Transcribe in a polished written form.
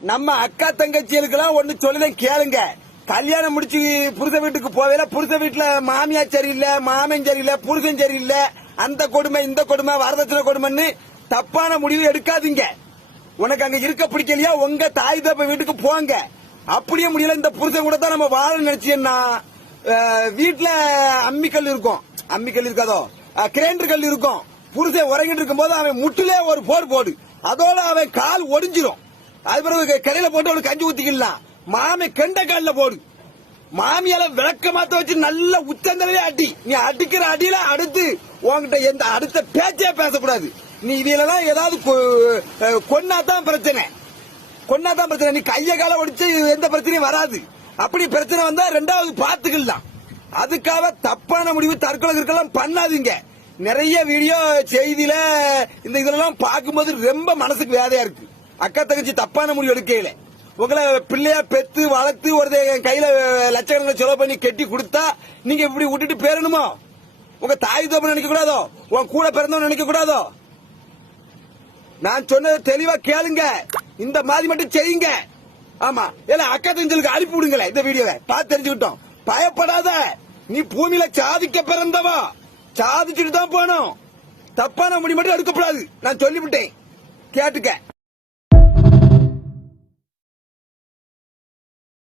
நம்ம அக்கா தங்கச்சிகளுக்கெல்லாம் ஒண்ணு சொல்லுதேன் கேளுங்க. கல்யாணம் முடிச்சு புருஷ வீட்டுக்கு போவேல, புருஷ வீட்டுல மாமியார் சரியில்லை, மாமன் சரியில்லை, புருஷன் சரியில்லை, அந்த கொடுமை இந்த கொடுமை வரதட்சணை கொடுமைன்னு தப்பான முடிவு எடுக்காதீங்க. உனக்கு அங்க இருக்க பிடிக்கலையா உங்க தாய் தப்ப வீட்டுக்கு போங்க. அப்படியே முடியல இந்த புருஷன் கூட தான் நம்ம வாழ நினைச்சேன்னா வீட்டுல அம்மிக்கல் இருக்கும், அம்மிக்கல் இருக்காதோ கிரைண்டர் கல் இருக்கும். புருஷன் உறங்கிட்டு இருக்கும் போது அவன் முட்டிலே ஒரு போடு அதோட அவன் கால் ஒடிஞ்சிரும். அது பிறகு கடையில போட்டு அவனுக்கு கஞ்சி ஊத்திக்கலாம். மாமி கெண்ட காலில் போடு. மாமியால விளக்க மாத்த வச்சு நல்ல உச்சந்தலையே அடி. நீ அடிக்கிற அடியில அடுத்து உன்கிட்ட எந்த அடுத்த பேச்சே பேசக்கூடாது. நீ இதெல்லாம் ஏதாவது கொன்னாதான் பிரச்சனை, கொன்னாதான் பிரச்சனை. நீ கைய கால ஒடிச்சு எந்த பிரச்சனையும் வராது. அப்படி பிரச்சனை வந்தா ரெண்டாவது பாத்துக்கலாம். அதுக்காக தப்பான முடிவு தற்கொலை பண்ணாதீங்க. நிறைய வீடியோ செய்தியில இந்த இதெல்லாம் பார்க்கும்போது ரொம்ப மனசுக்கு வேதையா இருக்கு. அக்கா தங்கச்சி தப்பான முடிவு எடுக்கல. உங்களை பிள்ளையா பெத்து வளர்த்து ஒரு கையில லட்சக்கணக்கில் செலவு பண்ணி கட்டி கொடுத்தா நீங்க இப்படி விட்டுட்டு பேரணுமோ? உங்க தாய் தோப்ப நினைக்க கூடாதோ? உன் கூட பிறந்தவன் நினைக்க கூடாதோ? நான் சொன்னதை தெளிவா கேளுங்க. இந்த மாதிரி மட்டும் செய்யுங்க. ஆமா, இல்ல அக்கா தங்கச்சிகளுக்கு அனுப்பி விடுங்களேன். இந்த வீடியோவை பார்த்து தெரிஞ்சுக்கிட்டோம். பயப்படாத, நீ பூமியில சாதிக்க பிறந்தவா, சாதிச்சுட்டு தான் போனோம். தப்பான முடிவு மட்டும் எடுக்கப்படாது. நான் சொல்லிவிட்டேன், கேட்டுக்க.